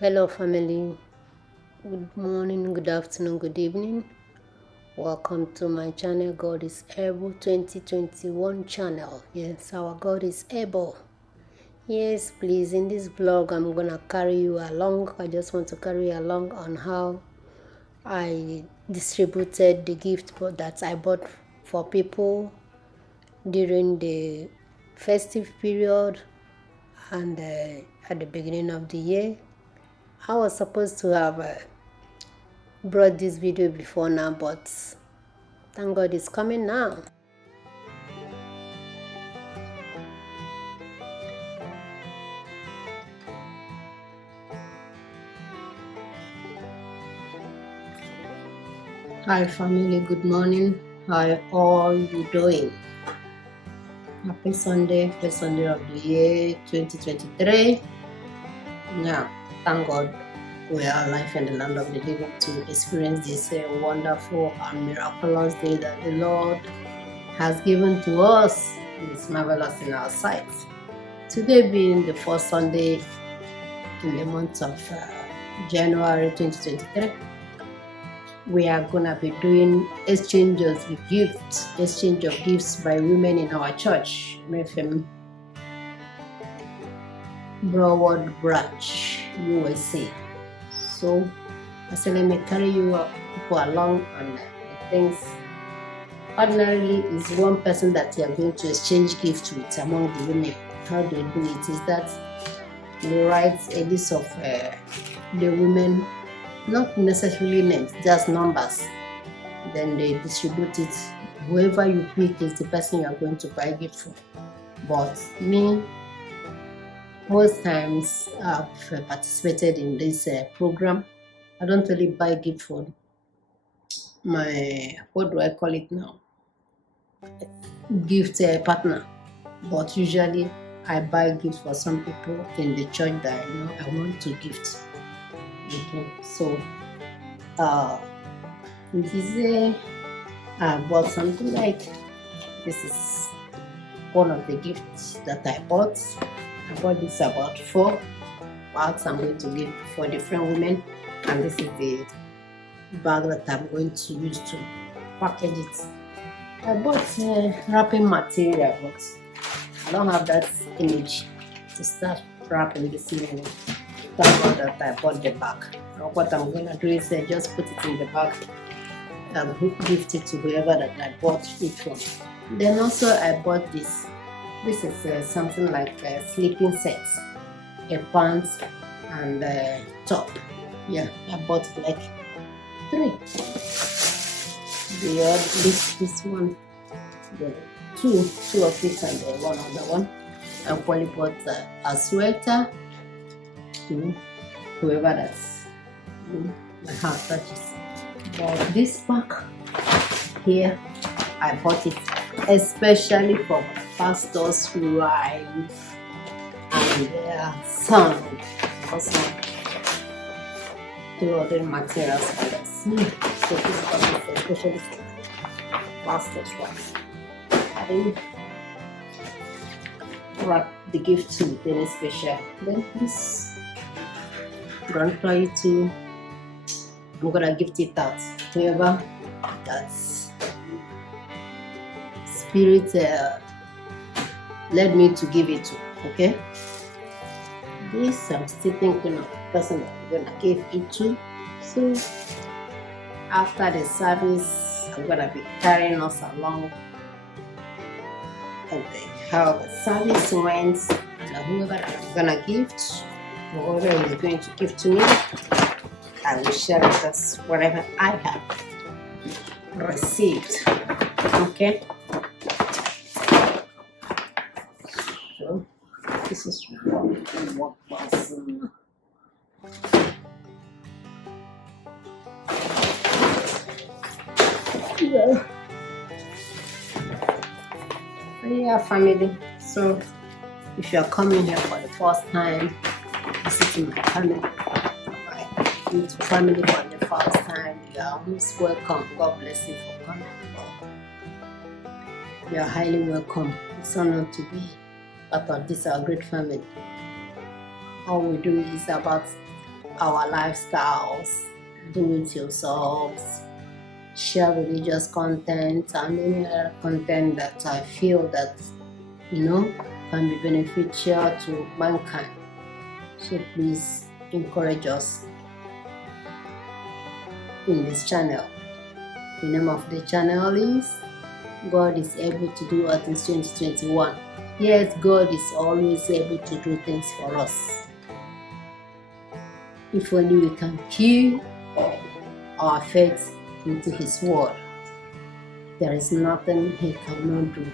Hello, family. Good morning, good afternoon, good evening. Welcome to my channel, God is Able 2021 channel. Yes, our God is able. Yes, please, in this vlog, I'm gonna carry you along. I just want to carry you along on how I distributed the gift that I bought for people during the festive period and at the beginning of the year. I was supposed to have brought this video before now, but thank God it's coming now. Hi family, good morning. How are you doing? Happy Sunday, first Sunday of the year 2023. Now, thank God we are alive in the land of the living to experience this wonderful and miraculous day that the Lord has given to us. It's marvelous in our sight. Today being the first Sunday in the month of January 2023, we are gonna be doing exchange of gifts by women in our church, Mayfem Broward Branch, USA. So I said, let me carry you people along on the things. Ordinarily, is one person that you are going to exchange gifts with among the women. How they do it is that you write a list of the women, not necessarily names, just numbers. Then they distribute it. Whoever you pick is the person you are going to buy gift for. But me, most times I've participated in this program. I don't really buy gift for my, what do I call it now? Gift partner. But usually I buy gifts for some people in the church that I want to gift. So this I bought something like this. Is one of the gifts that I bought. I bought this about 4 bags I'm going to give for different women, and this is the bag that I'm going to use to package it. I bought wrapping material, but I don't have that image to start wrapping this evening. Thank God that I bought the bag. Now what I'm going to do is just put it in the bag and gift it to whoever that I bought it from. Then also I bought this. This is something like a sleeping set, a pants and a top. Yeah, I bought like 3. This one, the two of it and the one other one. I probably bought a sweater to whoever that's my heart touches. But this bag here, I bought it especially for my pastor's wife and their son. Also, clothing materials for us. So this bag is especially for my pastor's wife. I wrap the gift to very special. Then this grandpa too. I'm gonna gift it out to whoever that's spirit led me to give it to. Okay, this I'm still thinking of the person that I'm gonna give it to. So after the service, I'm gonna be carrying us along how the service went, and whoever I'm gonna gift, or whoever is going to give to me, I will share with us whatever I have received. Okay. So this is one person. Yeah, family. So if you are coming here for the first time, visiting my family, with family for the first time, you are most welcome. God bless you for coming. You are highly welcome. It's honored to be part of this our great family. All we do is about our lifestyles, do it yourselves, share religious content and any other content that I feel that can be beneficial to mankind. So please encourage us in this channel. The name of the channel is God is able to do what in 2021. Yes, God is always able to do things for us. If only we can keep our faith into His word, there is nothing He cannot do.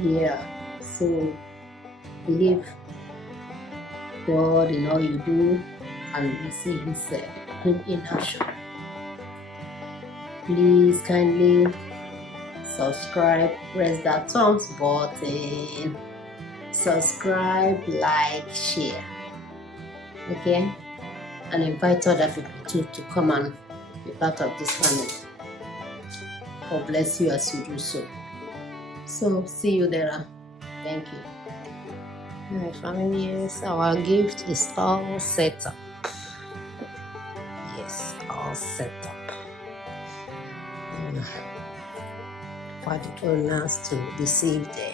Yeah, so believe God in all you do and you see Him in action. Please kindly subscribe, press that thumbs button, subscribe, like, share, okay, and invite other people to come and be part of this family. God bless you as you do so. So see you there. Thank you. My family, yes, our gift is all set up. Yes, all set up. For the owners to receive the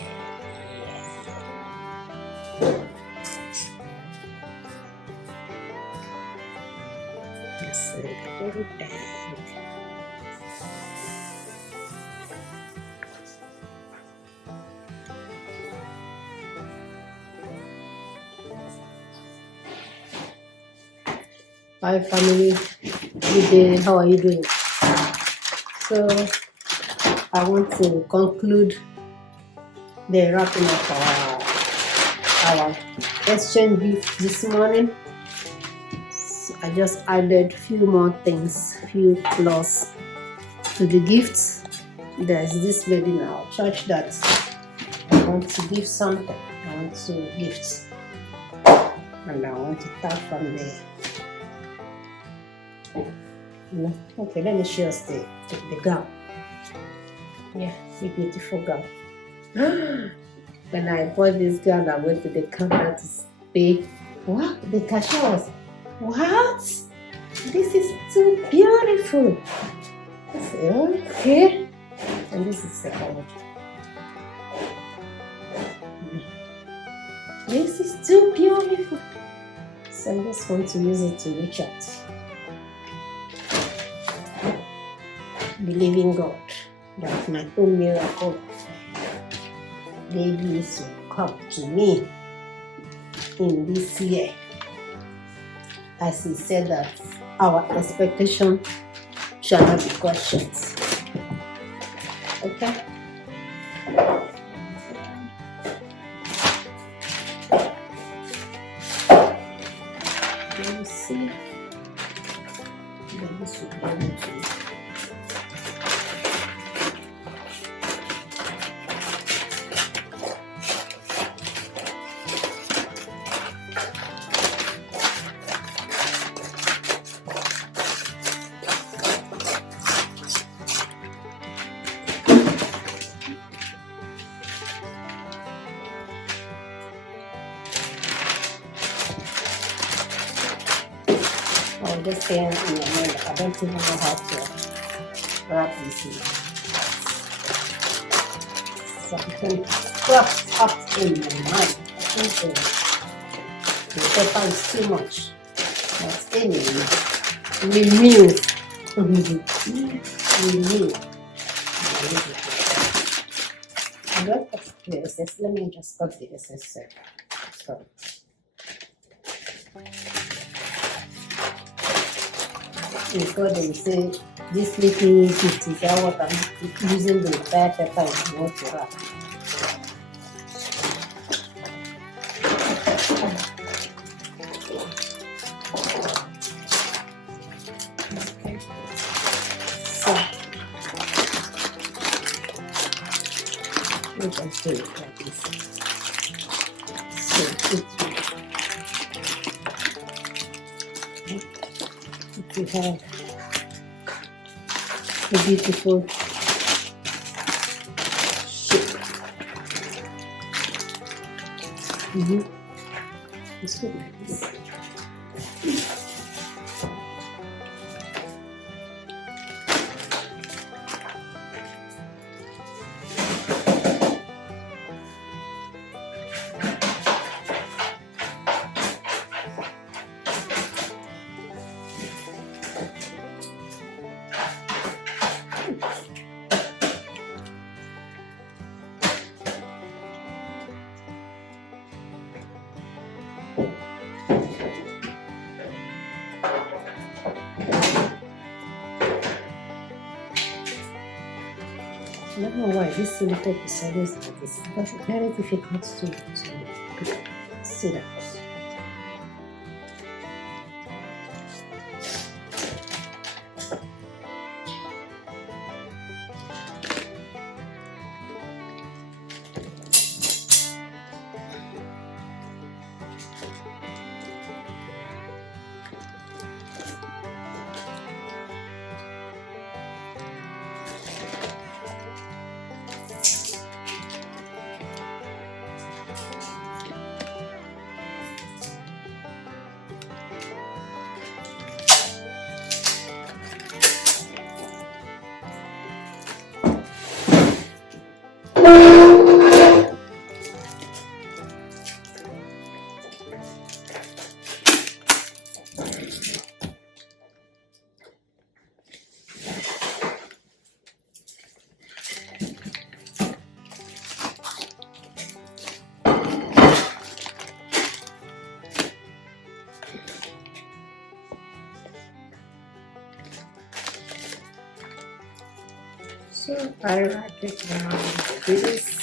Hi family, good day, how are you doing? So I want to conclude the wrapping up our exchange gift this morning. So I just added few more things, few plus to the gifts. There's this lady in our church that I want to give something. I want to gift, and I want to start from there. Okay, let me show us the gown. Yeah, the beautiful gown. When I bought this gown, I went to the counter to pay. What? The cashier was, what? This is too beautiful. I said, okay. And this is the color. This is too beautiful. So I just want to use it to reach out. Believing God that my own miracle babies will come to me in this year. As He said that our expectation shall not be questioned. Okay? Let me see. This will be able to. I'm just saying in your mind, I don't even know how to wrap this in. Something crops up in my mind. I think the paper is too much. But anyway, we knew. I don't cut the SS. Let me just cut the SS. Sorry. Before they say this little gift is what I'm using the entire paper is what to wrap. Okay. So we can do it like this. So if you have a beautiful shape. It's good like this. I don't know why this silicone is always like this. It's very difficult to pick syrup. So I wrap it around this.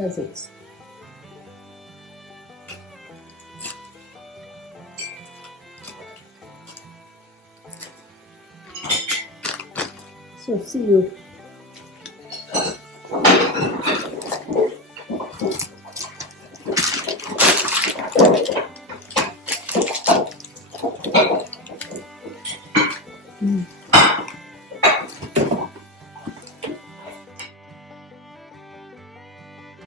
That's it. So see you.